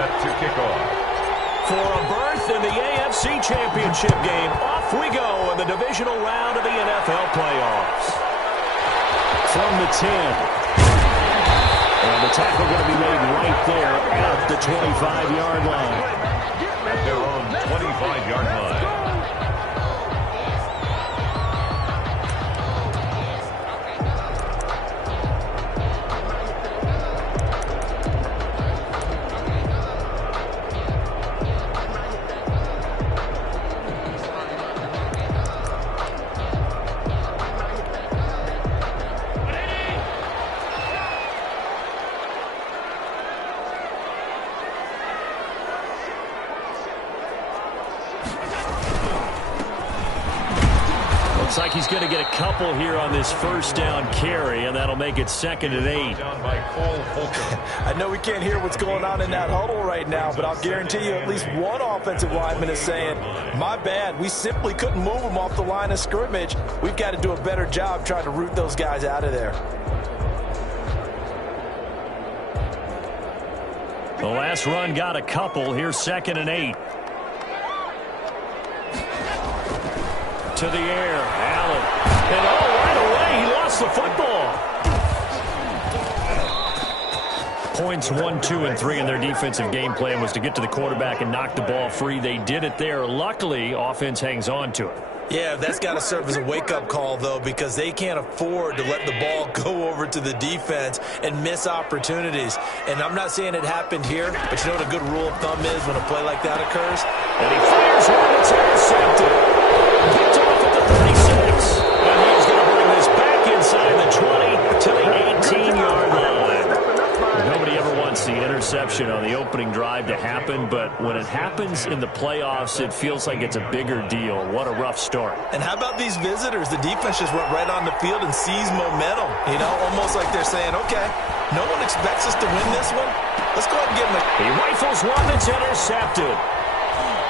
Set to kick off. For a berth in the AFC Championship game, off we go in the divisional round of the NFL playoffs. From the 10. And the tackle going to be made right there at the 25-yard line. At their own 25-yard line. Looks like he's going to get a couple here on this first down carry, and that'll make it 2nd and 8. I know we can't hear what's going on in that huddle right now, but I'll guarantee you at least one offensive lineman is saying, my bad, we simply couldn't move them off the line of scrimmage. We've got to do a better job trying to root those guys out of there. The last run got a couple. Here's 2nd and 8. To the air, Allen. And right away, he lost the football. Points 1, 2, and 3 in their defensive game plan was to get to the quarterback and knock the ball free. They did it there. Luckily, offense hangs on to it. Yeah, that's got to serve as a wake-up call, though, because they can't afford to let the ball go over to the defense and miss opportunities. And I'm not saying it happened here, but you know what a good rule of thumb is when a play like that occurs? And he fires one that's intercepted. Picked off at the 36. And he's going to bring this back inside the 20 to the 18-yard line. Nobody ever wants the interception on the opening drive to happen, but when it happens in the playoffs, it feels like it's a bigger deal. What a rough start. And how about these visitors? The defense just went right on the field and seized momentum. You know, almost like they're saying, okay, no one expects us to win this one. Let's go ahead and give them a... He rifles one that's intercepted.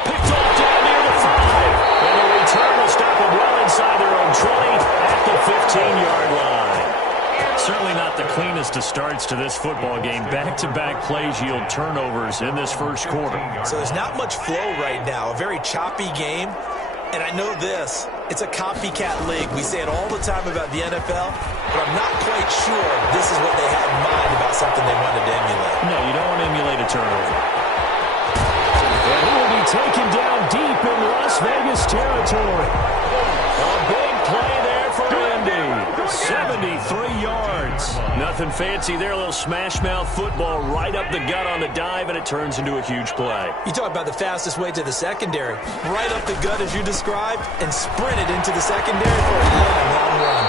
Picked off down near the 5. And the return will stop them well inside their own 20 at the 15-yard line. Certainly not the cleanest of starts to this football game. Back-to-back plays yield turnovers in this first quarter. So there's not much flow right now. A very choppy game. And I know this. It's a copycat league. We say it all the time about the NFL, but I'm not quite sure this is what they had in mind about something they wanted to emulate. No, you don't want to emulate a turnover. And he will be taken down deep in Las Vegas territory. A big play there for Indy. 73 yards. Nothing fancy there. A little smash-mouth football right up the gut on the dive, and it turns into a huge play. You talk about the fastest way to the secondary. Right up the gut, as you described, and sprinted into the secondary for a long run.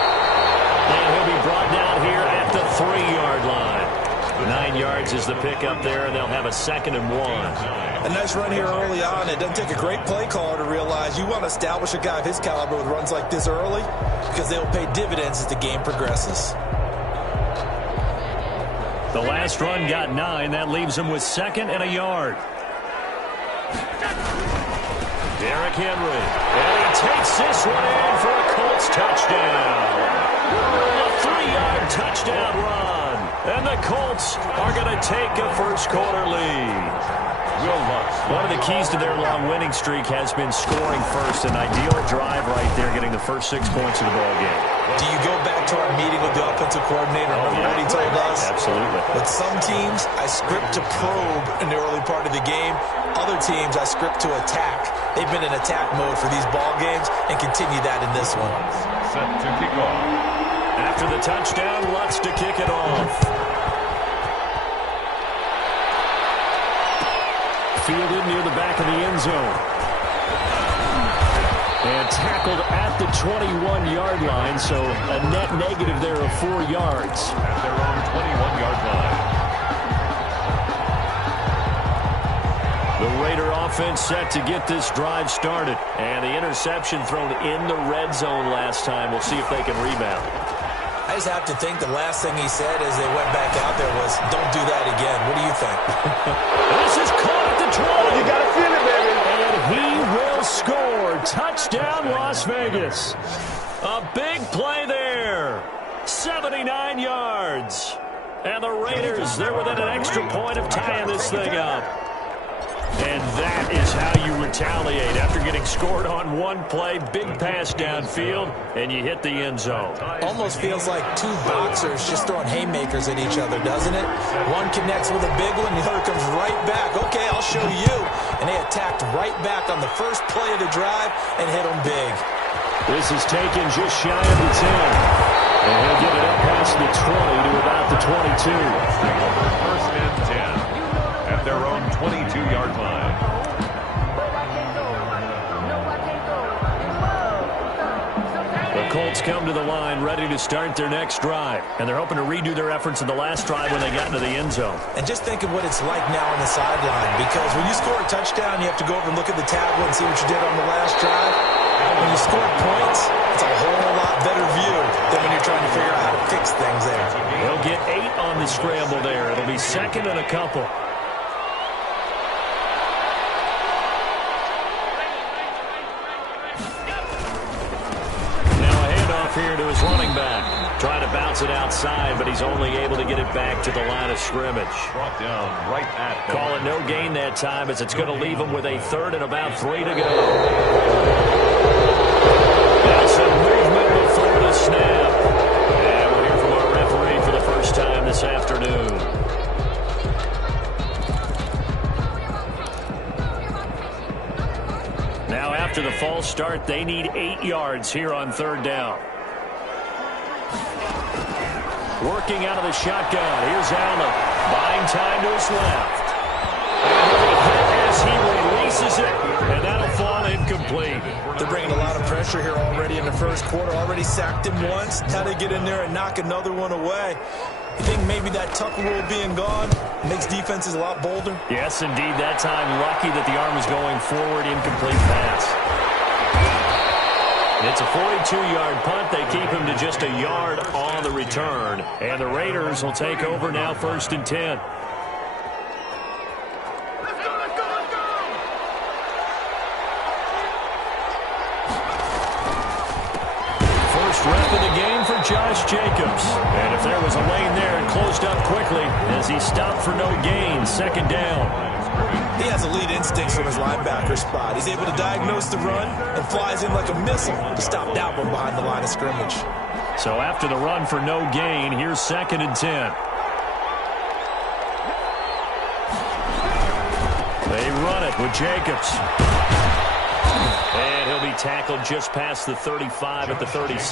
And he'll be brought down here at the 3-yard line. 9 yards is the pickup there, and they'll have a 2nd and 1. A nice run here early on. It doesn't take a great play caller to realize you want to establish a guy of his caliber with runs like this early because they'll pay dividends as the game progresses. The last run got 9. That leaves him with 2nd and a yard. Derrick Henry. And he takes this one in for a Colts touchdown. A 3-yard touchdown run. And the Colts are going to take a first-quarter lead. One of the keys to their long winning streak has been scoring first. An ideal drive right there, getting the first 6 points of the ball game. Do you go back to our meeting with the offensive coordinator? Remember what he told us? Absolutely. With some teams, I script to probe in the early part of the game. Other teams, I script to attack. They've been in attack mode for these ball games and continue that in this one. Set to kick off. After the touchdown, Lutz to kick it off. Fielded near the back of the end zone. And tackled at the 21-yard line, so a net negative there of 4 yards. At their own 21-yard line. The Raider offense set to get this drive started. And the interception thrown in the red zone last time. We'll see if they can rebound. I just have to think the last thing he said as they went back out there was, don't do that again. What do you think? This is caught at the 20. You got to feel it, baby. And he will score. Touchdown, Las Vegas. A big play there. 79 yards. And the Raiders, they're within an extra point of tying this thing up. And that is how you retaliate after getting scored on one play, big pass downfield, and you hit the end zone. Almost feels like two boxers just throwing haymakers at each other, doesn't it? One connects with a big one, the other comes right back. Okay, I'll show you. And they attacked right back on the first play of the drive and hit them big. This is taken just shy of the 10. And he'll get it up past the 20 to about the 22. First and 10 at their own 22-yard line. The Colts come to the line ready to start their next drive. And they're hoping to redo their efforts in the last drive when they got into the end zone. And just think of what it's like now on the sideline, because when you score a touchdown, you have to go over and look at the tablet and see what you did on the last drive. When you score points, it's a whole lot better view than when you're trying to figure out how to fix things there. They'll get 8 on the scramble there. It'll be second and a couple. Now a handoff here to his running back. Trying to bounce it outside, but he's only able to get it back to the line of scrimmage. Brought down right at them. Call it no gain that time, as it's going to leave him with a third and about 3 to go. Now some movement before the snap. And we'll hear from our referee for the first time this afternoon. Now after the false start, they need 8 yards here on third down. Working out of the shotgun. Here's Allen. Buying time to his left. And he'll be hit as he releases it, and that'll fall incomplete. They're bringing a lot of pressure here already in the first quarter. Already sacked him once. Now they get in there and knock another one away. You think maybe that Tucker rule being gone makes defenses a lot bolder? Yes, indeed. That time, lucky that the arm is going forward. Incomplete pass. It's a 42-yard punt. They keep him to just a yard on the return. And the Raiders will take over now, first and 10. First rep of the game for Josh Jacobs. And if there was a lane there, it closed up quickly as he stopped for no gain. Second down. He has elite instincts from his linebacker spot. He's able to diagnose the run and flies in like a missile to stop that one behind the line of scrimmage. So after the run for no gain, here's second and 10. They run it with Jacobs. And he'll be tackled just past the 35 at the 36.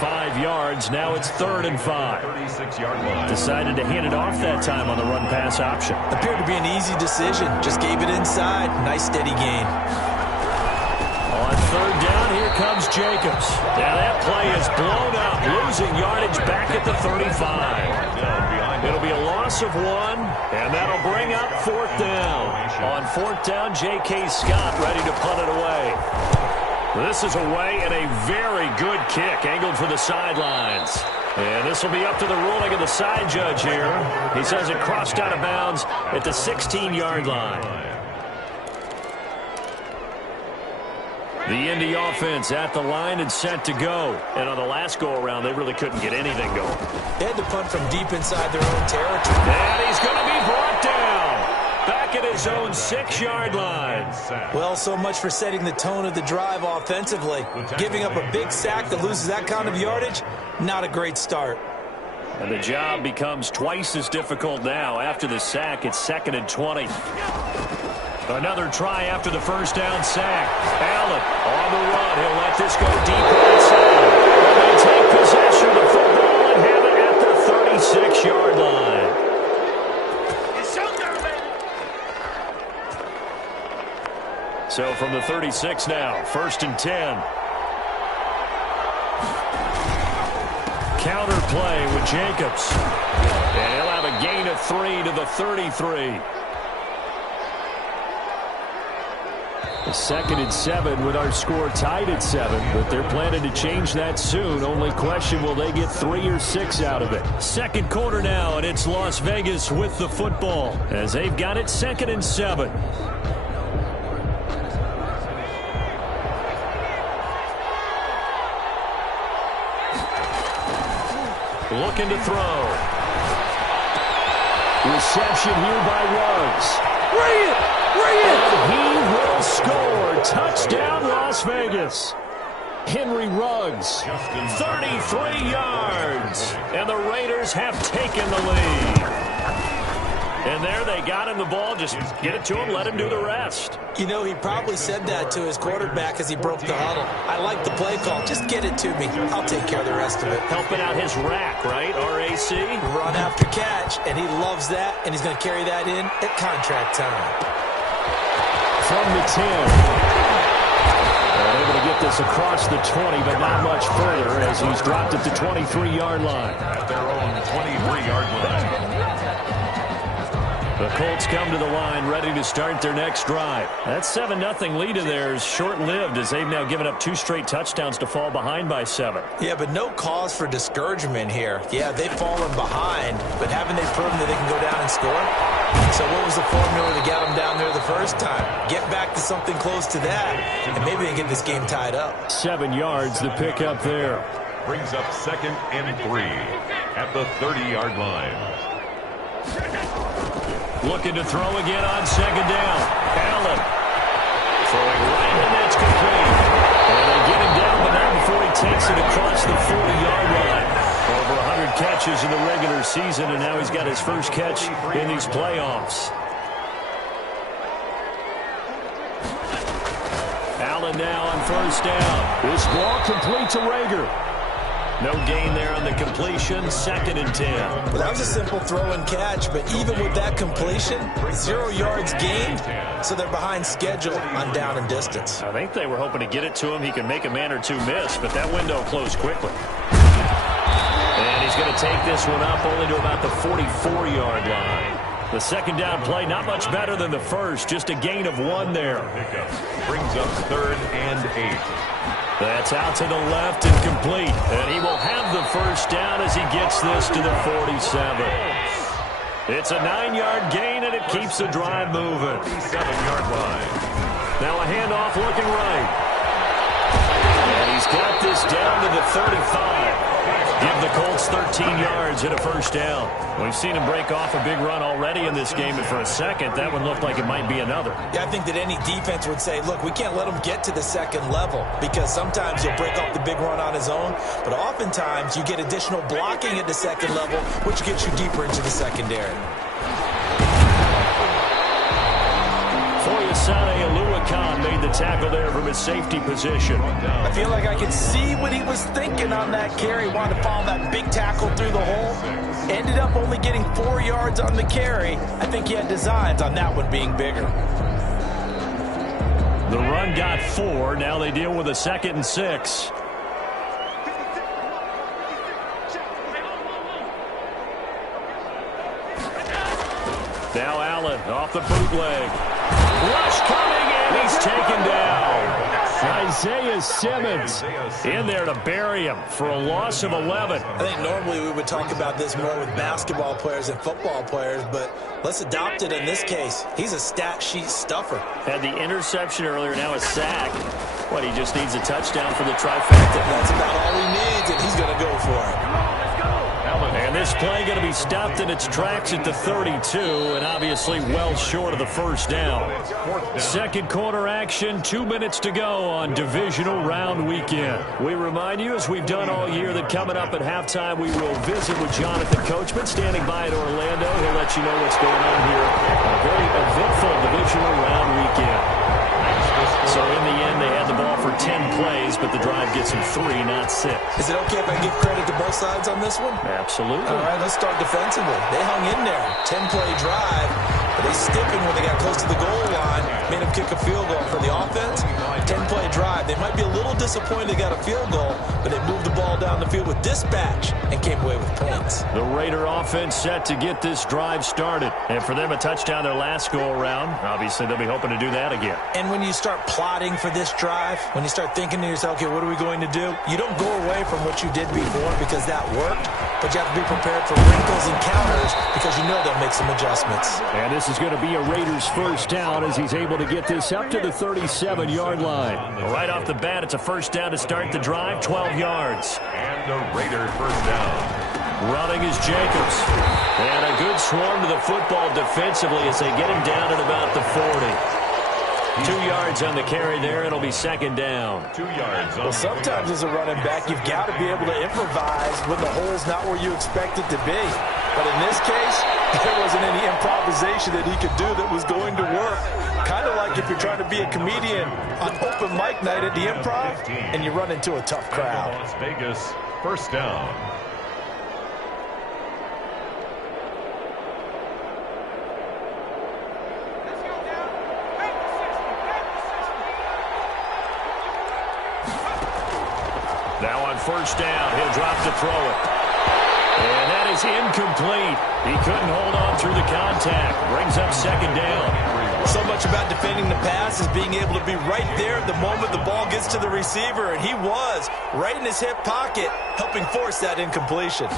5 yards. Now it's third and 5. 36-yard line. Decided to hand it off that time on the run-pass option. Appeared to be an easy decision. Just gave it inside. Nice steady gain. On third down, here comes Jacobs. Now that play is blown up, losing yardage back at the 35. It'll be a loss of 1, and that'll bring up fourth down. On fourth down, J.K. Scott ready to punt it away. This is away and a very good kick, angled for the sidelines. And this will be up to the ruling of the side judge here. He says it crossed out of bounds at the 16-yard line. The Indy offense at the line and set to go. And on the last go-around, they really couldn't get anything going. They had to punt from deep inside their own territory. And he's going to be brought down. Back at his own 6-yard line. Well, so much for setting the tone of the drive offensively. Giving up a big sack that loses that kind of yardage, not a great start. And the job becomes twice as difficult now. After the sack, it's second and 20. Another try after the first down sack. Allen on the run. He'll let this go deep inside. And they take possession of the football and have it at the 36-yard line. So from the 36 now, first and 10. Counter play with Jacobs. And he'll have a gain of 3 to the 33. Second and 7 with our score tied at 7, but they're planning to change that soon. Only question, will they get 3 or 6 out of it? Second quarter now, and it's Las Vegas with the football as they've got it second and 7. Looking to throw. Reception here by Ruggs. this. Henry Ruggs, 33 yards. And the Raiders have taken the lead. And there they got him the ball. Just get it to him, let him do the rest. You know, he probably said that to his quarterback as he broke the huddle. I like the play call. Just get it to me. I'll take care of the rest of it. Helping out his rack, right? RAC? Run after catch, and he loves that, and he's going to carry that in at contract time. From the 10. They're able to get this across the 20, but not much further as he's dropped at the 23-yard line. At their own 23-yard line. The Colts come to the line ready to start their next drive. That 7-0 lead of theirs short-lived as they've now given up 2 straight touchdowns to fall behind by 7. Yeah, but no cause for discouragement here. Yeah, they've fallen behind, but haven't they proven that they can go down and score? So what was the formula to get them down there the first time? Get back to something close to that, and maybe they get this game tied up. 7 yards, the pick up there. Brings up 2nd and 3 at the 30-yard line. Looking to throw again on 2nd down. Allen throwing right, and that's complete. And they get him down, but not before he takes it across the 40-yard line. Over 100 catches in the regular season, and now he's got his first catch in these playoffs. Allen now on 1st down. This ball complete to Rager. No gain there on the completion. 2nd and 10. Well, that was a simple throw and catch, but even with that completion, 0 yards gained, so they're behind schedule on down and distance. I think they were hoping to get it to him. He could make a man or two miss, but that window closed quickly. And he's going to take this one up only to about the 44-yard line. The 2nd down play, not much better than the first, just a gain of 1 there. Brings up 3rd and 8. That's out to the left and complete. And he will have the first down as he gets this to the 47. It's a 9-yard gain, and it keeps the drive moving. 7-yard line. Now a handoff looking right. And he's got this down to the 35. Give the Colts 13 yards and a first down. We've seen him break off a big run already in this game, and for a second, that one looked like it might be another. Yeah, I think that any defense would say, look, we can't let him get to the 2nd level because sometimes he'll break off the big run on his own, but oftentimes you get additional blocking at the 2nd level, which gets you deeper into the secondary. Foyesade Aluakan made the tackle there from his safety position. I feel like I could see what he was thinking on that carry. Wanted to follow that big tackle through the hole. Ended up only getting 4 yards on the carry. I think he had designs on that one being bigger. The run got 4. Now they deal with a 2nd and 6. Now Allen off the bootleg. Rush coming, and he's taken down. Isaiah Simmons in there to bury him for a loss of 11. I think normally we would talk about this more with basketball players and football players, but let's adopt it in this case. He's a stat sheet stuffer. Had the interception earlier, now a sack. What, he just needs a touchdown for the trifecta. That's about all he needs, and he's going to go for it. And this play going to be stopped in its tracks at the 32, and obviously well short of the first down. 2nd quarter action, 2 minutes to go on divisional round weekend. We remind you, as we've done all year, that coming up at halftime, we will visit with Jonathan Coachman, standing by at Orlando. He'll let you know what's going on here on a very eventful divisional round weekend. So in the end, they had the ball for 10 plays, but the drive gets them 3, not 6. Is it okay if I give credit to both sides on this one? Absolutely. All right, let's start defensively. They hung in there. 10-play drive, but they stiffened when they got close to the goal line, made them kick a field goal. For the offense, 10-play drive. They might be a little disappointed they got a field goal, but they moved the ball down the field with dispatch and came away with points. The Raider offense set to get this drive started. And for them, a touchdown their last go-around. Obviously, they'll be hoping to do that again. And when you start plotting for this drive, when you start thinking to yourself, okay, what are we going to do? You don't go away from what you did before because that worked, but you have to be prepared for wrinkles and counters because you know they'll make some adjustments. And this is going to be a Raiders first down as he's able to get this up to the 37-yard line. Right off the bat, it's a first down to start the drive, 12 yards. And a Raider first down. Running is Jacobs. And a good swarm to the football defensively as they get him down at about the 40. 2 yards on the carry there. It'll be second down. 2 yards. Well, sometimes as a running back, you've got to be able to improvise when the hole's not where you expect it to be. But in this case, there wasn't any improvisation that he could do that was going to work. Kind of like if you're trying to be a comedian on open mic night at the Improv and you run into a tough crowd. Las Vegas, first down. Now on first down, he'll drop to throw it. And that is incomplete. He couldn't hold on through the contact. Brings up second down. So much about defending the pass is being able to be right there at the moment the ball gets to the receiver, and he was right in his hip pocket, helping force that incompletion.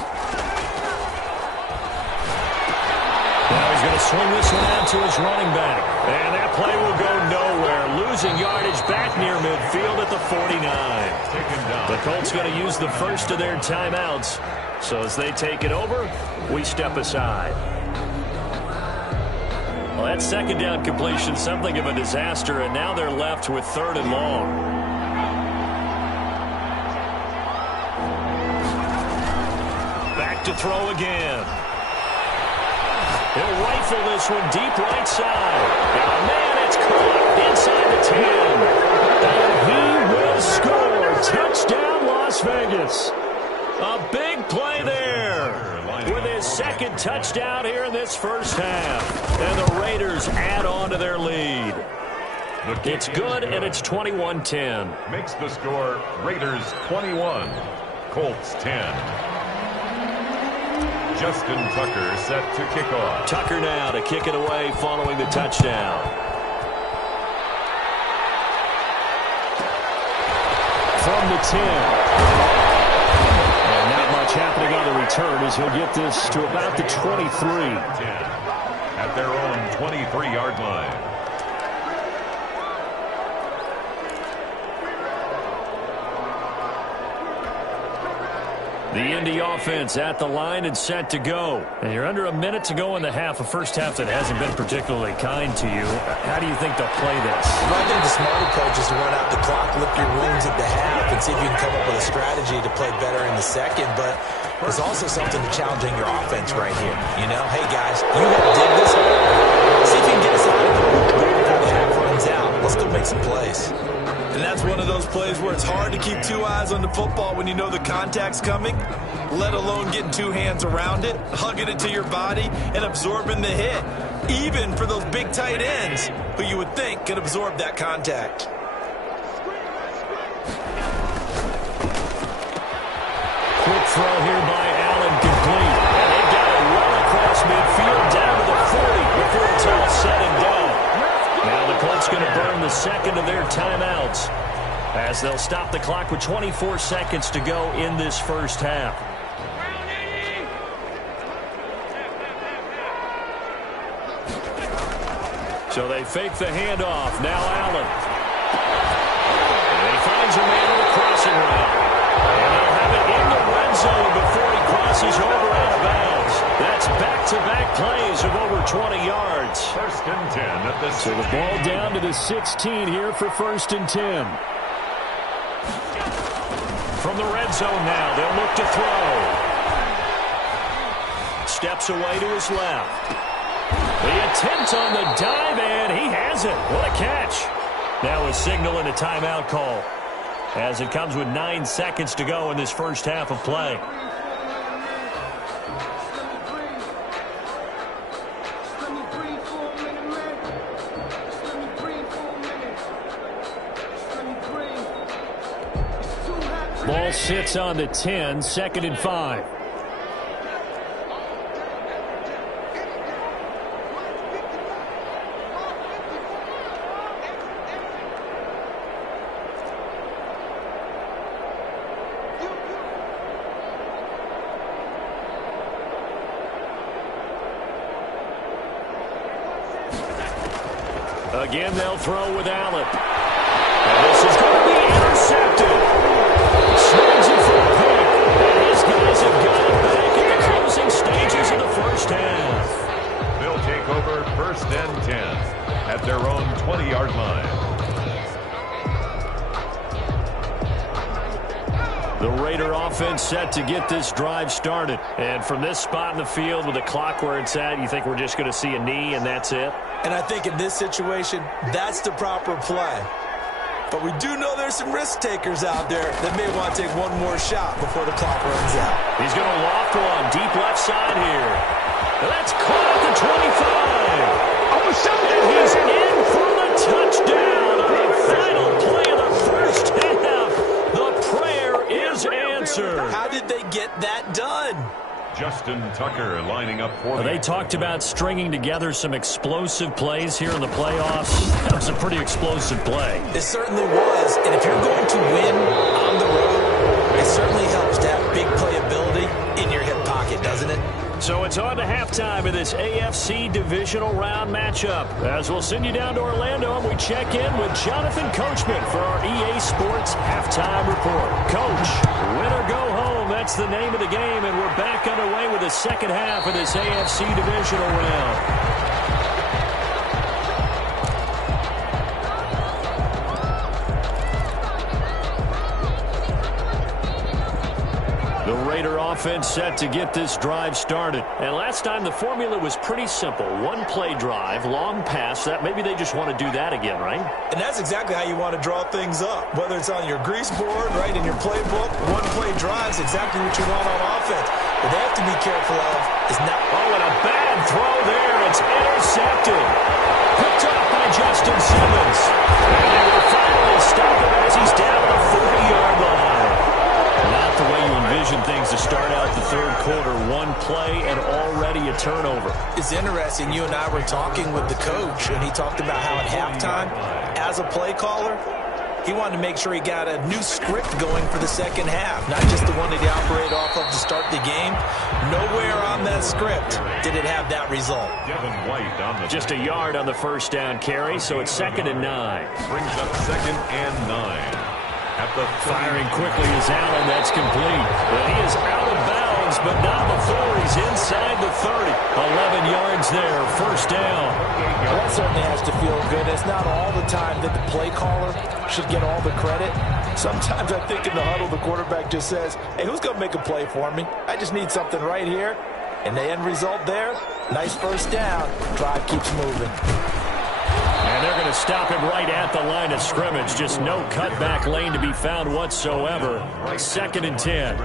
Now he's going to swing this one out to his running back. And that play will go nowhere. Losing yardage back near midfield at the 49. The Colts going to use the first of their timeouts. So as they take it over, we step aside. Well, that second down completion, something of a disaster, and now they're left with third and long. Back to throw again. He'll rifle this one deep right side. And man, it's caught inside the 10. And he will score. Touchdown, Las Vegas. A big play there with his second touchdown here in this first half. And the Raiders add on to their lead. It's good, and it's 21-10. Makes the score Raiders 21, Colts 10. Justin Tucker set to kick off. Tucker now to kick it away following the touchdown. From the 10. And not much happening on the return as he'll get this to about the 23. 10 at their own 23-yard line. The Indy offense at the line and set to go. And you're under a minute to go in the half, a first half that hasn't been particularly kind to you. How do you think they'll play this? Well, I think the smart approach is to run out the clock, lick your wounds at the half, and see if you can come up with a strategy to play better in the second. But there's also something to challenging your offense right here. You know, hey, guys, you have dig this hole. See if you can get us out of here before the half runs out. Let's go make some plays. And that's one of those plays where it's hard to keep two eyes on the football when you know the contact's coming, let alone getting two hands around it, hugging it to your body, and absorbing the hit, even for those big tight ends who you would think could absorb that contact. Quick throw here by Allen, complete. And they got it well across midfield, down to the 40 before it's all said and done. Now the Colts going to burn the second of their timeouts as they'll stop the clock with 24 seconds to go in this first half. So they fake the handoff. Now Allen. And he finds a man on the crossing route. And they'll have it in the red zone before he crosses over out of bounds. That's back-to-back plays of over 20 yards. First and 10 at the 16. So the ball down to the 16 here for first and 10. From the red zone now, they'll look to throw. Steps away to his left. The attempt on the dive, and he has it. What a catch. Now a signal and a timeout call as it comes with 9 seconds to go in this first half of play. Ball sits on the 10, second and 5. Again, they'll throw with Allen. And this is going to be intercepted. Snags it for a pick. And these guys have got it back in the closing stages of the first half. They'll take over first and 10 at their own 20-yard line. The Raider offense set to get this drive started. And from this spot in the field with the clock where it's at, you think we're just going to see a knee and that's it? And I think in this situation, that's the proper play. But we do know there's some risk takers out there that may want to take one more shot before the clock runs out. He's going to loft one deep left side here. And that's caught at the 25. And he's in for the touchdown on the final play of the first half. The prayer is answered. How did they get that done? Justin Tucker lining up for them. They talked about stringing together some explosive plays here in the playoffs. That was a pretty explosive play. It certainly was. And if you're going to win on the road, it certainly helps to have big playability in your hip pocket, doesn't it? So it's on to halftime of this AFC divisional round matchup. As we'll send you down to Orlando and we check in with Jonathan Coachman for our EA Sports Halftime Report. Coach, win or go home, that's the name of the game, and we're back underway with the second half of this AFC divisional round. Raider offense set to get this drive started. And last time the formula was pretty simple. One play drive, long pass. That maybe they just want to do that again, right? And that's exactly how you want to draw things up. Whether it's on your grease board, right, in your playbook, one play drive is exactly what you want on offense. What they have to be careful of is not... Oh, and a bad throw there. It's intercepted. Picked up by Justin Simmons. And they will finally stop him as he's down the 40-yard line. Not the way you envision things to start out the third quarter. One play and already a turnover. It's interesting. You and I were talking with the coach, and he talked about how at halftime, as a play caller, he wanted to make sure he got a new script going for the second half, not just the one that he operated off of to start the game. Nowhere on that script did it have that result. Just a yard on the first down carry, so it's 2nd and 9. Brings up 2nd and 9. Firing quickly is Allen. That's complete. But he is out of bounds, but not before he's inside the 30. 11 yards there, first down. Well, that certainly has to feel good. It's not all the time that the play caller should get all the credit. Sometimes I think in the huddle, the quarterback just says, hey, who's going to make a play for me? I just need something right here. And the end result there, nice first down. Drive keeps moving. And they're going to stop him right at the line of scrimmage. Just no cutback lane to be found whatsoever. 2nd and 10.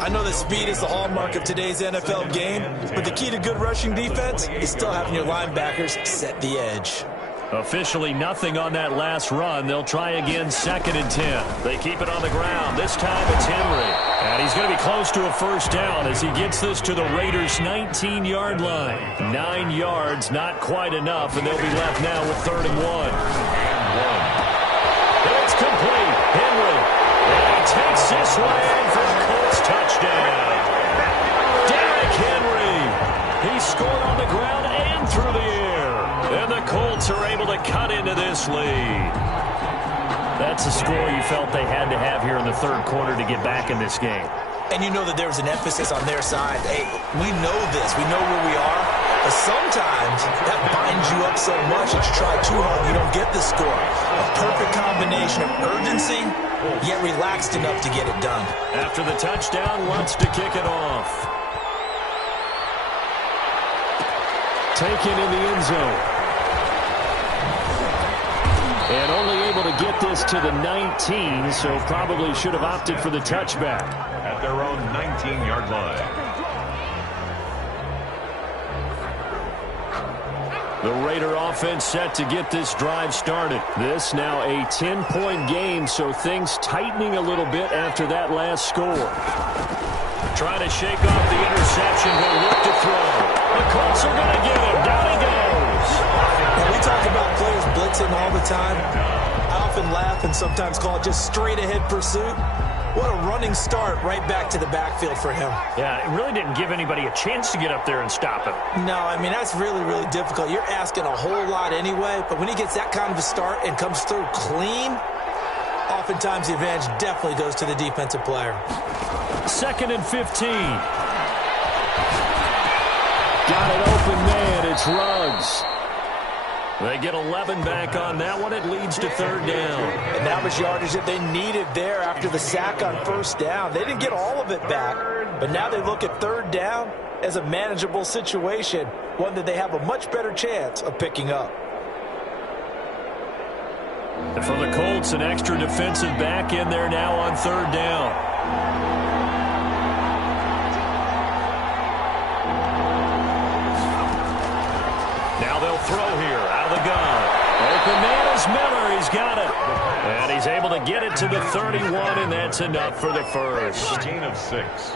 I know that speed is the hallmark of today's NFL game, but the key to good rushing defense is still having your linebackers set the edge. Officially nothing on that last run. They'll try again, 2nd and 10. They keep it on the ground. This time it's Henry. And he's going to be close to a first down as he gets this to the Raiders' 19-yard line. 9 yards, not quite enough, and they'll be left now with 3rd and 1. And it's complete. Henry. And he takes this one in for a Colts touchdown. Derrick Henry. He scored on the ground and through the air. And the Colts are able to cut into this lead. That's a score you felt they had to have here in the third quarter to get back in this game. And you know that there was an emphasis on their side. Hey, we know this. We know where we are. But sometimes that binds you up so much that you try too hard, you don't get the score. A perfect combination of urgency, yet relaxed enough to get it done. After the touchdown, wants to kick it off. Taken in the end zone. And only able to get this to the 19, so probably should have opted for the touchback. At their own 19-yard line. The Raider offense set to get this drive started. This now a 10-point game, so things tightening a little bit after that last score. Trying to shake off the interception. He'll look to throw. The Colts are going to get him. Down he goes. And we talk about players blitzing all the time. I often laugh and sometimes call it just straight-ahead pursuit. What a running start right back to the backfield for him. Yeah, it really didn't give anybody a chance to get up there and stop him. No, I mean, that's really, really difficult. You're asking a whole lot anyway, but when he gets that kind of a start and comes through clean, oftentimes the advantage definitely goes to the defensive player. 2nd and 15. Got an open man. It's Ruggs. They get 11 back on that one. It leads to third down. And that was yardage that they needed there after the sack on first down. They didn't get all of it back, but now they look at third down as a manageable situation, one that they have a much better chance of picking up. And for the Colts, an extra defensive back in there now on third down. Now they'll throw here out of the gun. Open man is Miller. He's got it. And he's able to get it to the 31, and that's enough for the first. Gain of 6.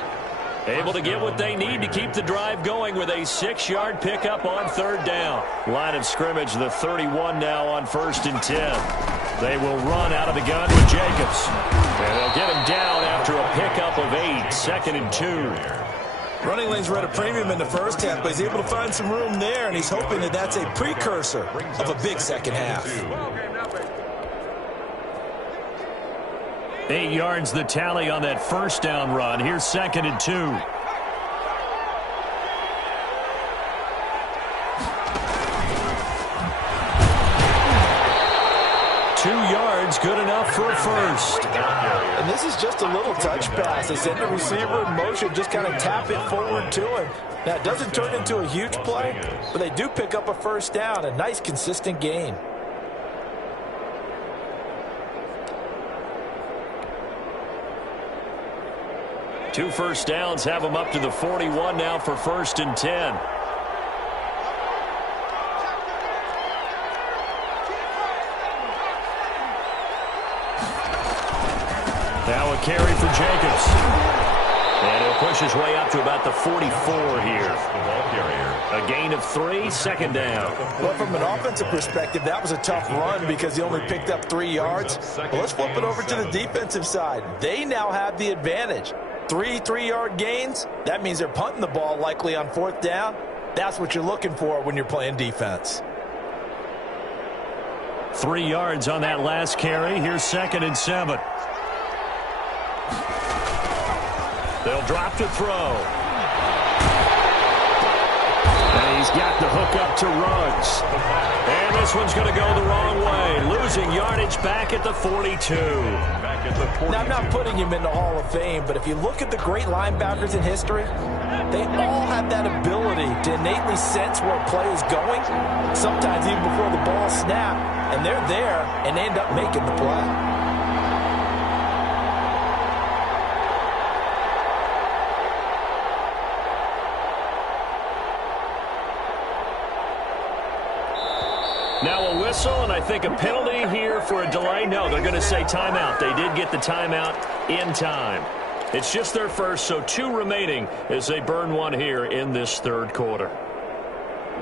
Able to get what they need to keep the drive going with a 6-yard pickup on third down. Line of scrimmage, the 31 now on 1st and 10. They will run out of the gun with Jacobs. And they'll get him down after a pickup of 8, 2nd and 2. Running lanes were at a premium in the first half, but he's able to find some room there, and he's hoping that that's a precursor of a big second half. 8 yards the tally on that first down run. Here's 2nd and 2. 2 yards, good enough for a first. And this is just a little touch pass. They send the receiver in motion, just kind of tap it forward to him. Now, it doesn't turn into a huge play, but they do pick up a first down, a nice, consistent gain. Two first downs have them up to the 41 now for 1st and 10. Now a carry for Jacobs. And he'll push his way up to about the 44 here. A gain of 3, 2nd down. Well, from an offensive perspective, that was a tough run because he only picked up 3 yards. Well, let's flip it over to the defensive side. They now have the advantage. 3 3-yard gains, that means they're punting the ball likely on 4th down. That's what you're looking for when you're playing defense. 3 yards on that last carry. Here's 2nd and 7. They'll drop to throw. And he's got the hook up to Ruggs. And this one's going to go the wrong way. Losing yardage back at the 42. Now, I'm not putting him in the Hall of Fame, but if you look at the great linebackers in history, they all have that ability to innately sense where a play is going, sometimes even before the ball snaps, and they're there and they end up making the play. Now a whistle, and I think a penalty here for a delay. No, they're going to say timeout. They did get the timeout in time. It's just their first, so 2 remaining as they burn one here in this 3rd quarter.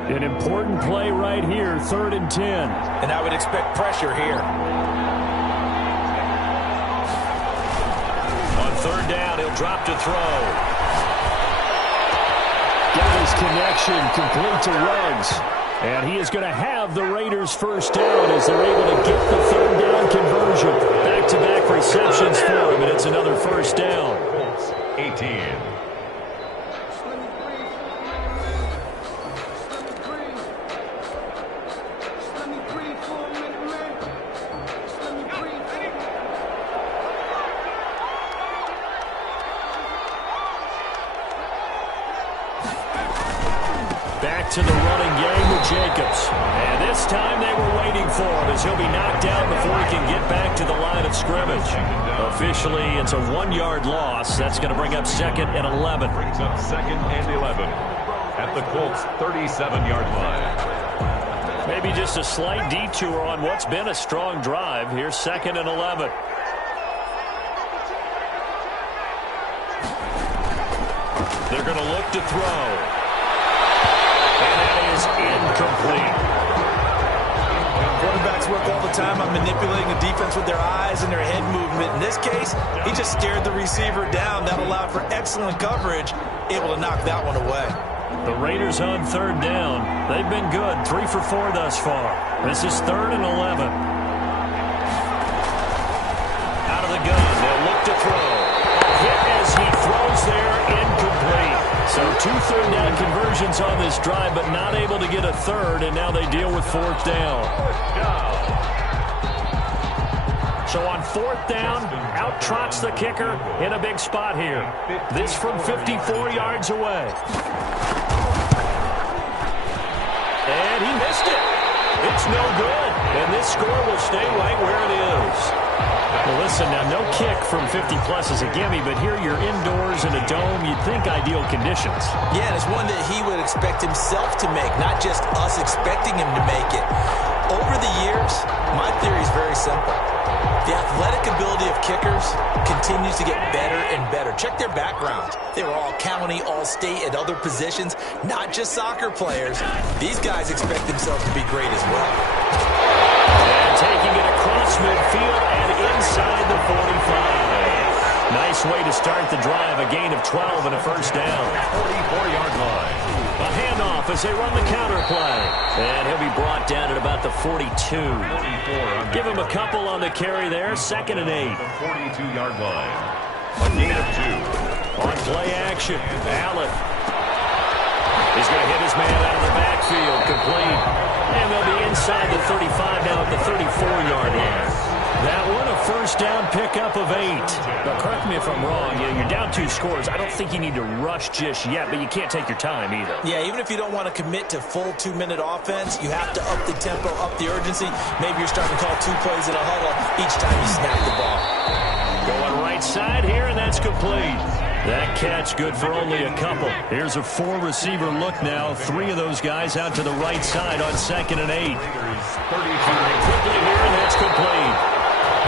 An important play right here, 3rd and 10. And I would expect pressure here. On 3rd down, he'll drop to throw. Got his connection, complete to Ruggs. And he is going to have the Raiders' first down as they're able to get the 3rd down conversion. Back-to-back receptions for him, and it's another first down. 18. Back to the running game with Jacobs. And this time they were waiting for him as he'll be knocked down before he can get back to the line of scrimmage. Officially, it's a 1-yard loss. That's going to bring up 2nd and 11. Brings up 2nd and 11 at the Colts' 37-yard line. Maybe just a slight detour on what's been a strong drive. Here's 2nd and 11. They're going to look to throw. And that is incomplete. Quarterbacks work all the time on manipulating the defense with their eyes and their head movement. In this case, he just stared the receiver down. That allowed for excellent coverage, able to knock that one away. The Raiders on 3rd down. They've been good, 3 for 4 thus far. This is 3rd and 11. Out of the gun, they'll look to throw. A hit as he throws there, incomplete. So 2 third down conversions on this drive, but not able to get a third, and now they deal with 4th down. So on 4th down, out trots the kicker in a big spot here. This from 54 yards away. And he missed it. It's no good. And this score will stay right where it is. Well, listen, now no kick from 50-plus is a gimme, but here you're indoors in a dome. You'd think ideal conditions. Yeah, and it's one that he would expect himself to make, not just us expecting him to make it. Over the years, my theory is very simple. The athletic ability of kickers continues to get better and better. Check their backgrounds. They were all county, all state, at other positions, not just soccer players. These guys expect themselves to be great as well. And taking it across midfield and inside the 45. Nice way to start the drive, a gain of 12 and a first down. 44-yard line. A handoff as they run the counter play. And he'll be brought down at about the 42. Give him a couple on the carry there. 2nd and 8. 42-yard line. A gain of 2. On play action, Allen. He's going to hit his man out of the backfield. Complete. And they'll be inside the 35 now at the 34-yard line. That one a first down pickup of 8. Now, correct me if I'm wrong. You're down 2 scores. I don't think you need to rush just yet, but you can't take your time either. Yeah, even if you don't want to commit to full 2-minute offense, you have to up the tempo, up the urgency. Maybe you're starting to call 2 plays in a huddle each time you snap the ball. Going right side here, and that's complete. That catch good for only a couple. Here's a 4-receiver look now. 3 of those guys out to the right side on 2nd and 8. Quickly here, and that's complete.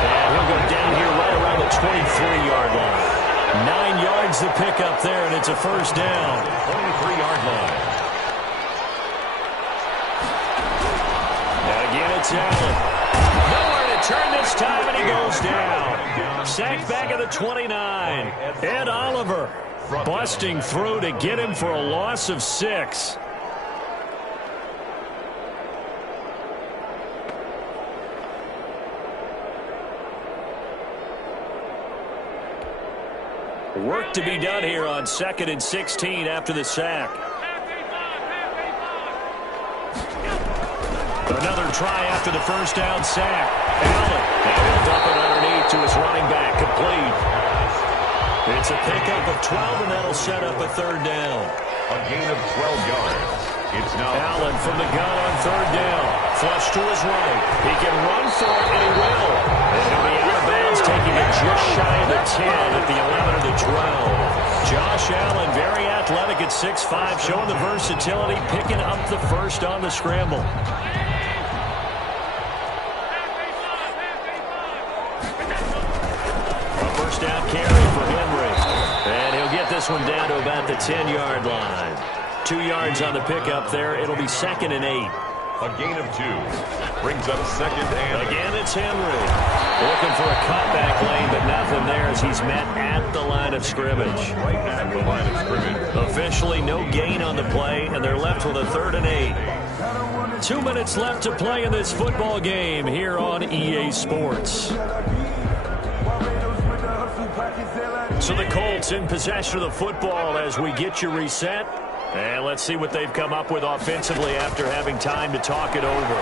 And he'll go down here right around the 23-yard line. 9 yards to pick up there, and it's a first down. 23-yard line. Now again, it's Allen. Nowhere to turn this time, and he goes down. Sacked back at the 29. Ed Oliver busting through to get him for a loss of 6. Work to be done here on 2nd and 16 after the sack. Another try after the first down sack. Allen. And he'll dump it underneath to his running back. Complete. It's a pickup of 12, and that'll set up a 3rd down. A gain of 12 yards. It's now Allen from the gun on 3rd down. Flush to his right. He can run for it, and he will. And he'll be out of bounds, taking it just shy of the 10 at the 11 of the 12. Josh Allen, very athletic at 6'5", showing the versatility, picking up the first on the scramble. A first down carry for Henry. And he'll get this one down to about the 10-yard line. 2 yards on the pickup there. It'll be 2nd and 8. a gain of 2. Brings up 2nd and... Again, it's Henry. Looking for a cutback lane, but nothing there as he's met at the line of scrimmage. Right at the line of scrimmage. Officially no gain on the play, and they're left with a 3rd and 8. 2 minutes left to play in this football game here on EA Sports. So the Colts in possession of the football as we get you reset. And let's see what they've come up with offensively after having time to talk it over.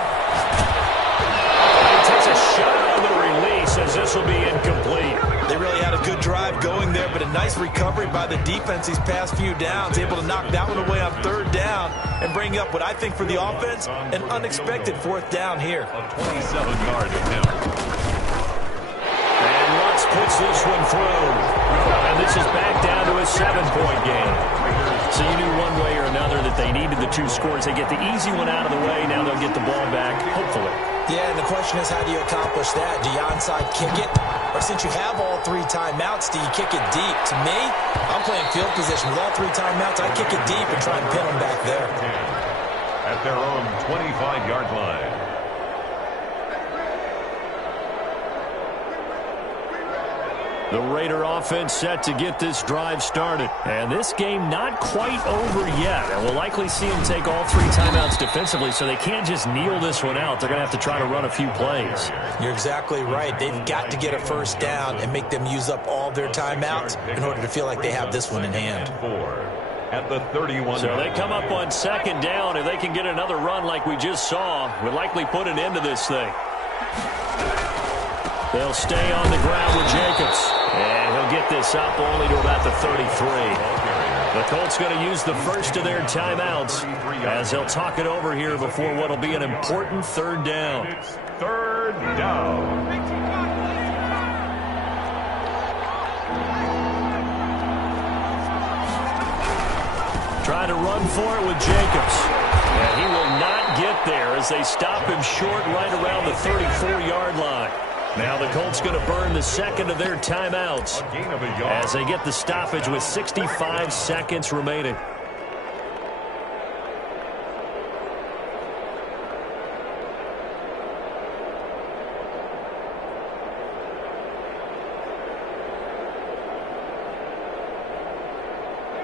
He takes a shot on the release as this will be incomplete. They really had a good drive going there, but a nice recovery by the defense these past few downs. Able to knock that one away on 3rd down and bring up what I think for the offense, an unexpected 4th down here. A 27-yard attempt. And Lutz puts this one through. And this is back down to a 7-point game. So you knew one way or another that they needed the 2 scores. They get the easy one out of the way. Now they'll get the ball back, hopefully. Yeah, and the question is, how do you accomplish that? Do you onside kick it? Or since you have all 3 timeouts, do you kick it deep? To me, I'm playing field position. With all 3 timeouts, I kick it deep and try and pin them back there. At their own 25-yard line. The Raider offense set to get this drive started. And this game not quite over yet. And we'll likely see them take all 3 timeouts defensively, so they can't just kneel this one out. They're going to have to try to run a few plays. You're exactly right. They've got to get a first down and make them use up all their timeouts in order to feel like they have this one in hand. at the 31. So they come up on second down. If they can get another run like we just saw, would likely put an end to this thing. They'll stay on the ground with Jacobs. And he'll get this up only to about the 33. The Colts going to use the first of their timeouts as they'll talk it over here before what will be an important third down. It's third down. Trying to run for it with Jacobs. And he will not get there as they stop him short right around the 34-yard line. Now the Colts going to burn the second of their timeouts as they get the stoppage with 65 seconds remaining.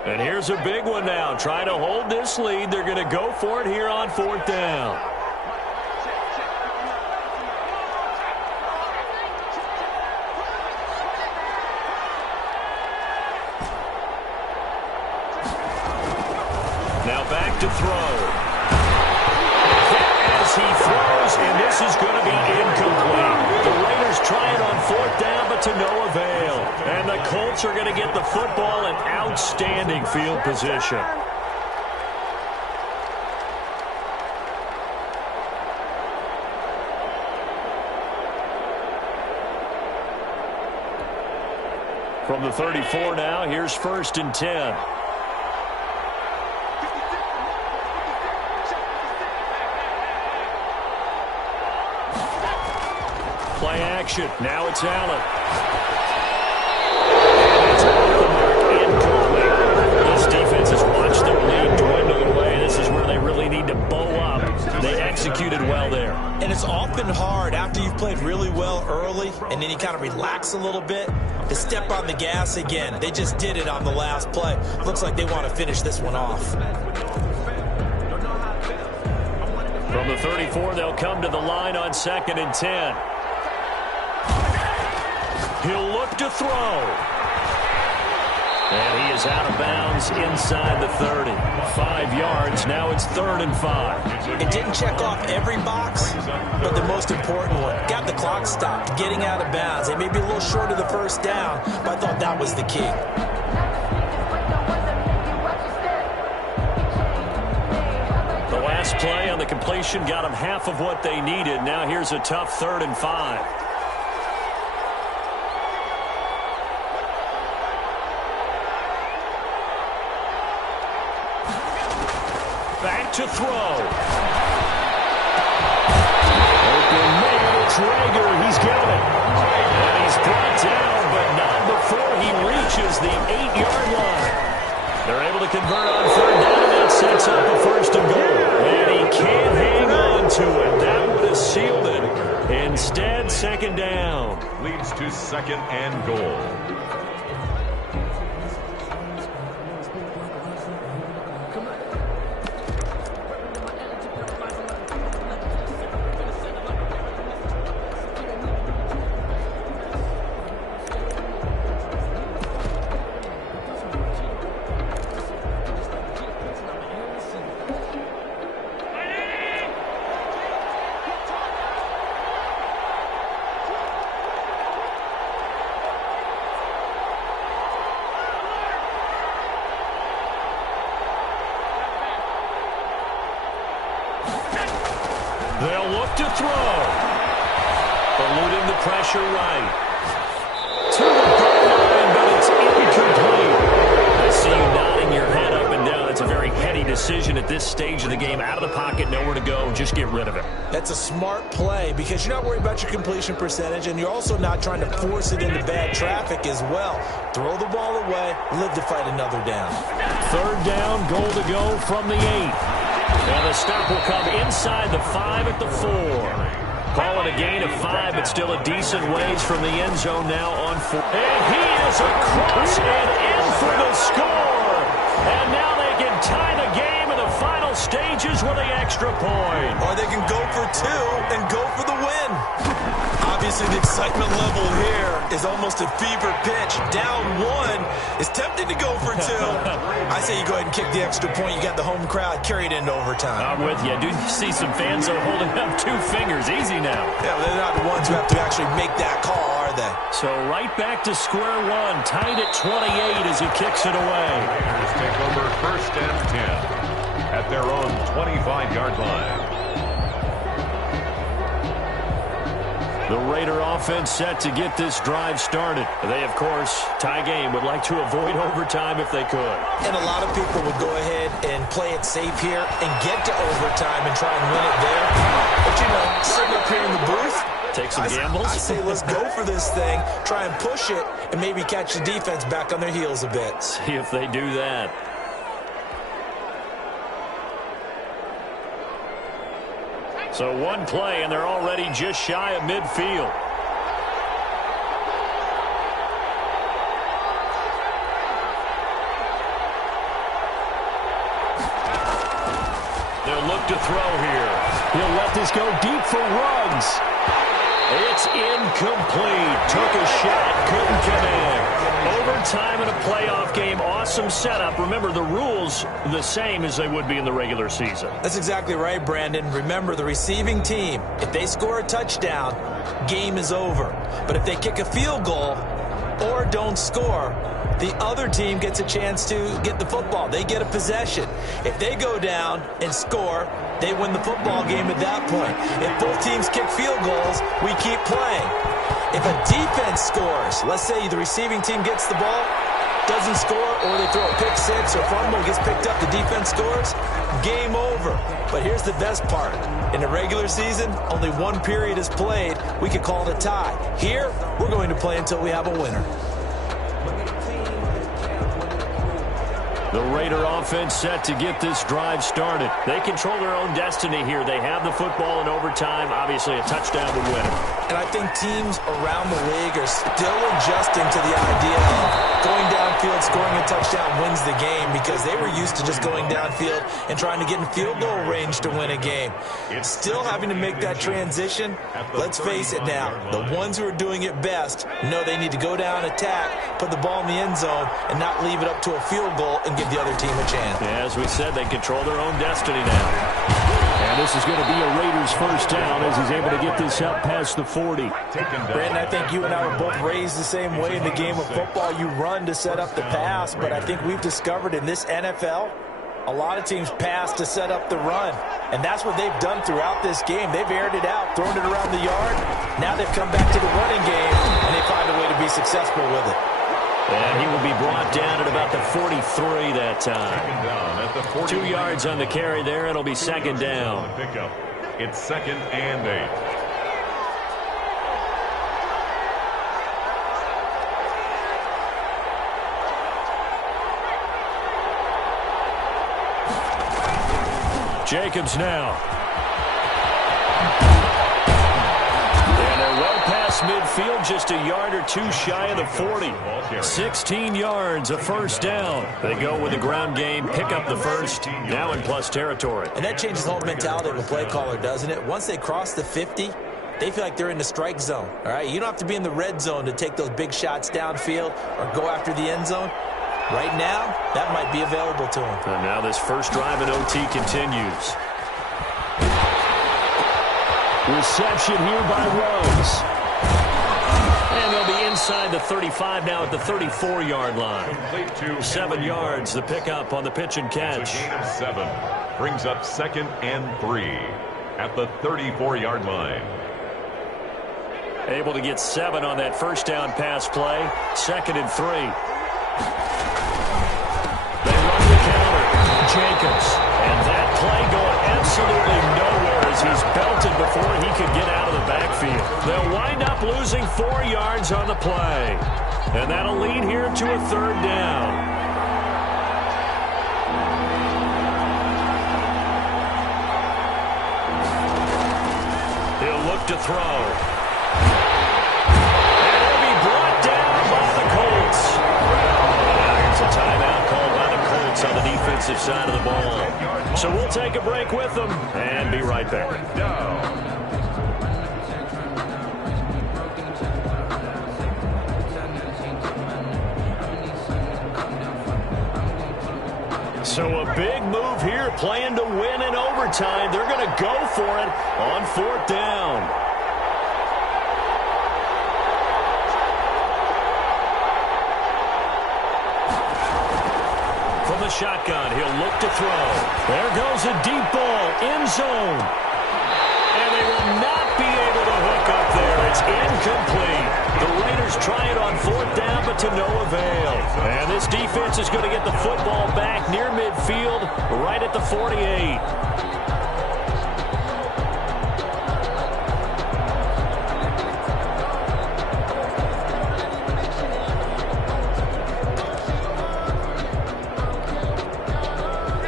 And here's a big one now. Trying to hold this lead. They're going to go for it here on fourth down. Now back to throw. Hit as he throws, and this is going to be incomplete. The Raiders try it on fourth down, but to no avail. And the Colts are going to get the football in outstanding field position. From the 34 now, here's first and 10. Play action. Now it's Allen. And it's off the mark. Incomplete. This defense has watched their lead dwindle away. This is where they really need to bow up. They executed well there. And it's often hard after you've played really well early and then you kind of relax a little bit to step on the gas again. They just did it on the last play. Looks like they want to finish this one off. From the 34, they'll come to the line on second and 10. He'll look to throw. And he is out of bounds inside the 30. 5 yards. Now it's third and 5. It didn't check off every box, but the most important one. Got the clock stopped, getting out of bounds. They may be a little short of the first down, but I thought that was the key. The last play on the completion got them half of what they needed. Now here's a tough third and 5. Back to throw. Open man, it's Rager. He's got it. And he's brought down, but not before he reaches the 8-yard line. They're able to convert on third down. That sets up a first and goal. And he can't hang on to it. That would have sealed it. Instead, second down. Leads to second and goal. They'll look to throw. Eluding the pressure right. To the goal line, but it's incomplete. I see you nodding your head up and down. It's a very heady decision at this stage of the game. Out of the pocket, nowhere to go. Just get rid of it. That's a smart play because you're not worried about your completion percentage, and you're also not trying to force it into bad traffic as well. Throw the ball away, live to fight another down. Third down, goal to go from the 8. And the stop will come inside the 5 at the 4. Call it a gain of 5, but still a decent ways from the end zone now on 4. And he is across and in for the score. And now they can tie the game in the final stages with the extra point. Or they can go for 2 and go for the win. Obviously, Obviously, the excitement level here is almost a fever pitch. Down one is tempted to go for two. I say you go ahead and kick the extra point. You got the home crowd, carry it into overtime. I'm with you. I do see some fans are holding up 2 fingers. Easy now. Yeah, they're not the ones who have to actually make that call, are they? So right back to square one. Tied at 28 as he kicks it away. Raiders take over 1st and 10 at their own 25-yard line. The Raider offense set to get this drive started. They, of course, tie game, would like to avoid overtime if they could. And a lot of people would go ahead and play it safe here and get to overtime and try and win it there. But, you know, sitting up here in the booth, take some gambles. I say let's go for this thing, try and push it, and maybe catch the defense back on their heels a bit. See if they do that. So one play, and they're already just shy of midfield. They'll look to throw here. He'll let this go deep for Ruggs. It's incomplete. Took a shot, couldn't connect. Overtime in a playoff game, awesome setup. Remember, the rules the same as they would be in the regular season. That's exactly right, Brandon. Remember, the receiving team, if they score a touchdown, game is over. But if they kick a field goal or don't score, the other team gets a chance to get the football. They get a possession. If they go down and score, they win the football game at that point. If both teams kick field goals, we keep playing. If a defense scores, let's say the receiving team gets the ball, doesn't score, or they throw a pick six or fumble, gets picked up, the defense scores, game over. But here's the best part. In the regular season, only one period is played. We could call it a tie. Here, we're going to play until we have a winner. The Raider offense set to get this drive started. They control their own destiny here. They have the football in overtime. Obviously, a touchdown would win it. And I think teams around the league are still adjusting to the idea of going downfield, scoring a touchdown wins the game, because they were used to just going downfield and trying to get in field goal range to win a game. Still having to make that transition. Let's face it now, the ones who are doing it best know they need to go down, attack, put the ball in the end zone, and not leave it up to a field goal and give the other team a chance. Yeah, as we said, they control their own destiny now. And this is going to be a Raiders first down as he's able to get this up past the 40. Brandon, I think you and I were both raised the same way in the game of football. You run to set up the pass, but I think we've discovered in this NFL, a lot of teams pass to set up the run. And that's what they've done throughout this game. They've aired it out, thrown it around the yard. Now they've come back to the running game, and they find a way to be successful with it. And he will be brought down at about the 43 that time. Second down at the 40. 2 yards on the carry there. It'll be second down. Pickup. It's 2nd and 8. Jacobs now. And they're well past midfield, just a yard or two shy of the 40. 16 yards, a first down. They go with the ground game, pick up the first, now in plus territory. And that changes the whole mentality of a play caller, doesn't it? Once they cross the 50, they feel like they're in the strike zone. All right, you don't have to be in the red zone to take those big shots downfield or go after the end zone. Right now, that might be available to them. And now this first drive in OT continues. Reception here by Ruggs. And they'll be inside the 35 now at the 34-yard line. 7 yards, the pickup on the pitch and catch. A gain of 7. Brings up 2nd and 3 at the 34-yard line. Able to get 7 on that first down pass play. 2nd and 3. They run the counter. Jacobs. And that play going absolutely nowhere as he's belted before he could get out of the backfield. They'll wind up losing 4 yards on the play. And that'll lead here to a 3rd down. He'll look to throw. And he'll be brought down by the Colts. Here's a timeout called by the Colts on the defensive side of the ball. So we'll take a break with them and be right back. So a big move here, playing to win in overtime. They're going to go for it on 4th down. From the shotgun, he'll look to throw. There goes a deep ball, end zone. And they will not be able to hook up there. It's incomplete. The Raiders try it on 4th down, but to no avail. And this defense is going to get the football back near midfield, right at the 48.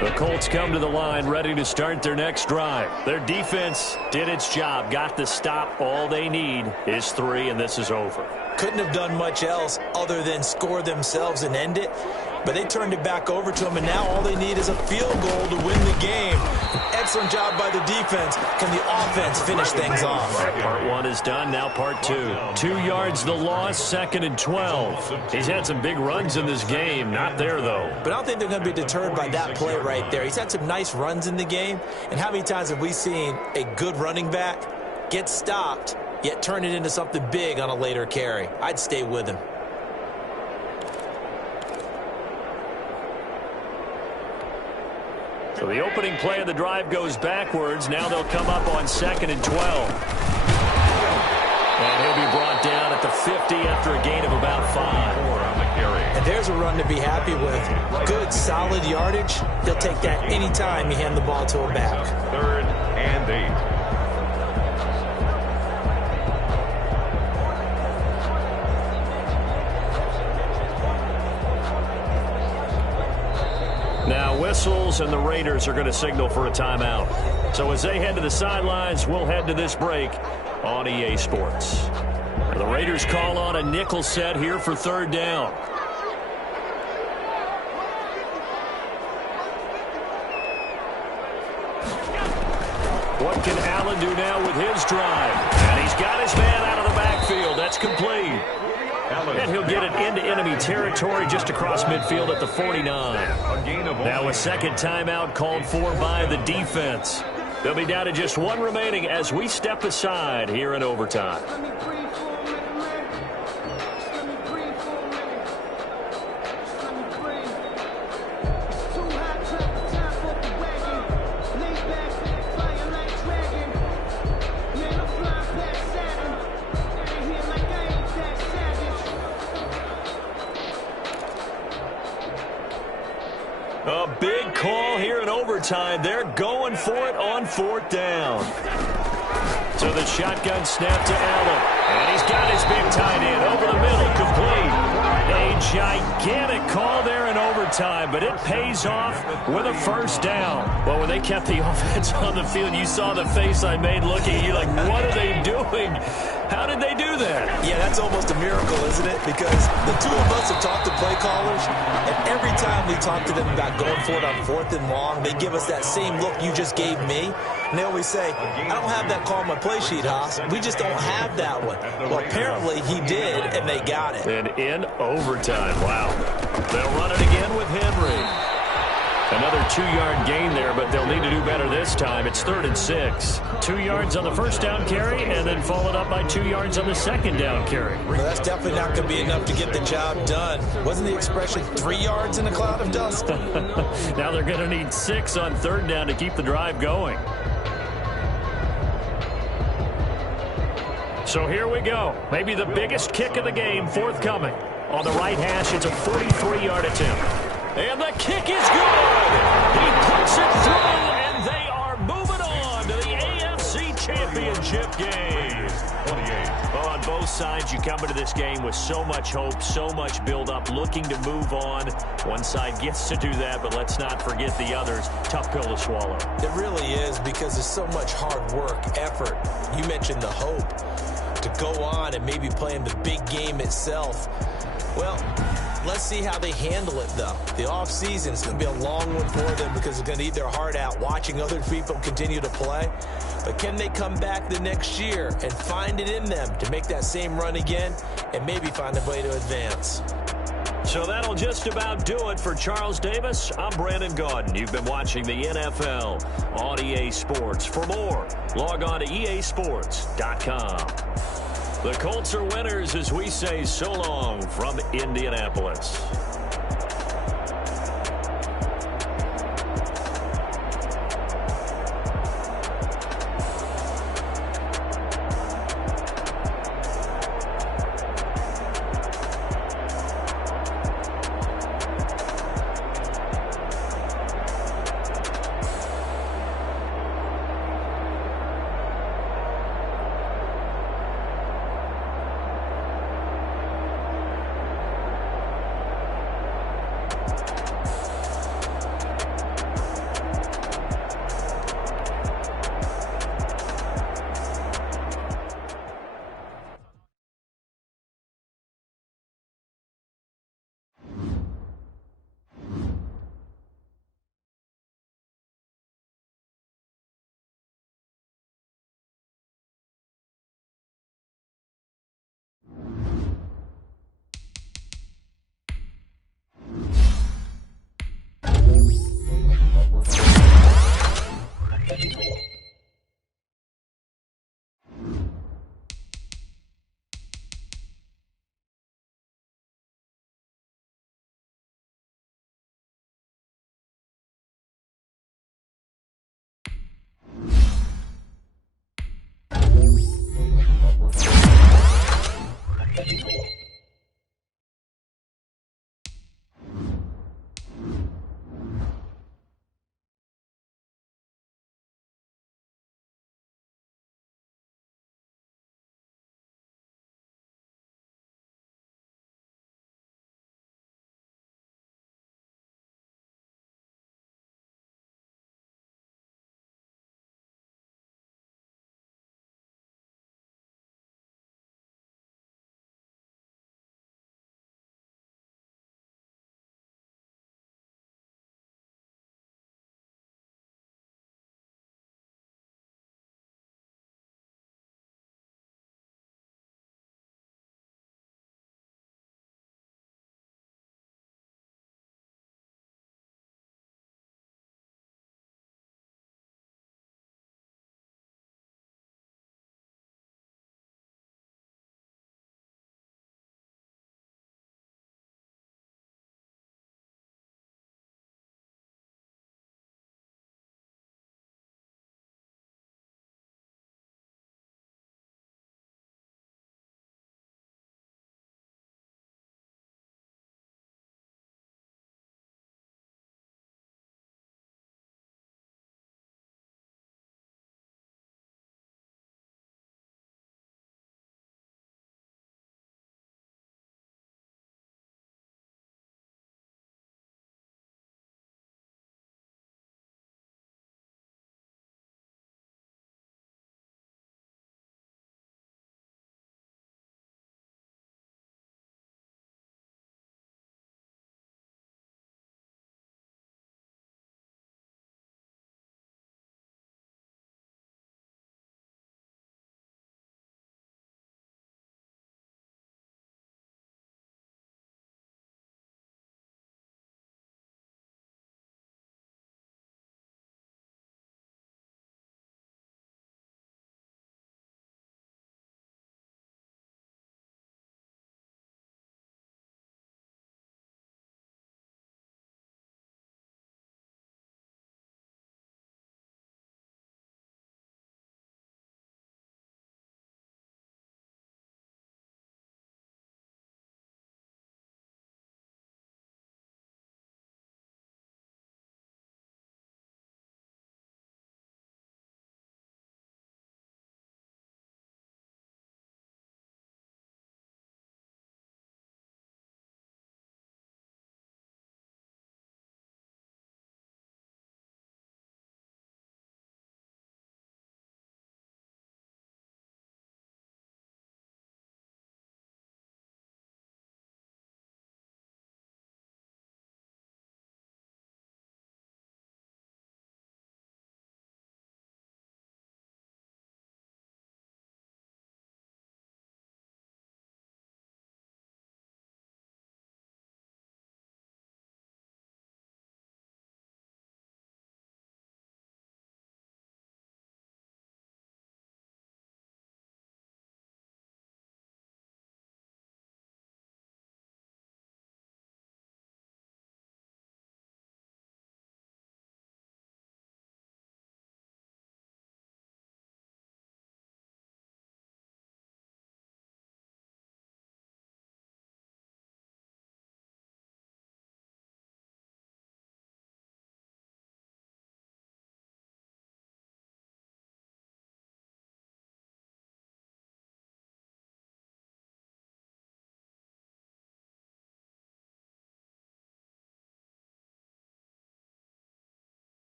The Colts come to the line ready to start their next drive. Their defense did its job, got the stop. All they need is 3, and this is over. Couldn't have done much else other than score themselves and end it. But they turned it back over to them, and now all they need is a field goal to win the game. Excellent job by the defense. Can the offense finish things off? Part 1 is done, now part 2. 2 yards the loss, 2nd and 12. He's had some big runs in this game. Not there, though. But I don't think they're going to be deterred by that play right there. He's had some nice runs in the game. And how many times have we seen a good running back get stopped, yet turn it into something big on a later carry? I'd stay with him. So the opening play of the drive goes backwards. Now they'll come up on 2nd and 12. And he'll be brought down at the 50 after a gain of about 5. And there's a run to be happy with. Good, solid yardage. They'll take that anytime you hand the ball to a back. 3rd and 8. Now whistles, and the Raiders are going to signal for a timeout. So as they head to the sidelines, we'll head to this break on EA Sports. And the Raiders call on a nickel set here for 3rd down. What can Allen do now with his drive? And he's got his man out of the backfield. That's complete. And he'll get it into enemy territory just across midfield at the 49. Now a second timeout called for by the defense. They'll be down to just 1 remaining as we step aside here in overtime. A big call here in overtime. They're going for it on 4th down. So the shotgun snap to Allen. And he's got his big tight end over the middle, complete. A gigantic call there in overtime, but it pays off with a 1st down. Well, when they kept the offense on the field, you saw the face I made looking at you like, what are they doing? How did they do that? Yeah, that's almost a miracle, isn't it? Because the two of us have talked to play callers, and every time we talk to them about going for it on 4th and long, they give us that same look you just gave me. And they always say, I don't have that call on my play sheet, Haas. We just don't have that one. Well, apparently he did, and they got it. And in overtime, wow. They'll run it again with Henry. Another 2-yard gain there, but they'll need to do better this time. It's 3rd and 6. 2 yards on the 1st down carry, and then followed up by 2 yards on the 2nd down carry. Well, that's definitely not going to be enough to get the job done. Wasn't the expression 3 yards in a cloud of dust? Now they're going to need 6 on 3rd down to keep the drive going. So here we go. Maybe the biggest kick of the game forthcoming. On the right hash, it's a 43-yard attempt. And the kick is good. He puts it through, and they are moving on to the AFC Championship game. 28. Well, on both sides, you come into this game with so much hope, so much build-up, looking to move on. One side gets to do that, but let's not forget the others. Tough pill to swallow. It really is, because there's so much hard work, effort. You mentioned the hope to go on and maybe play in the big game itself. Well, let's see how they handle it, though. The offseason is going to be a long one for them because they're going to eat their heart out watching other people continue to play. But can they come back the next year and find it in them to make that same run again and maybe find a way to advance? So that'll just about do it for Charles Davis. I'm Brandon Gaudin. You've been watching the NFL on EA Sports. For more, log on to easports.com. The Colts are winners as we say so long from Indianapolis.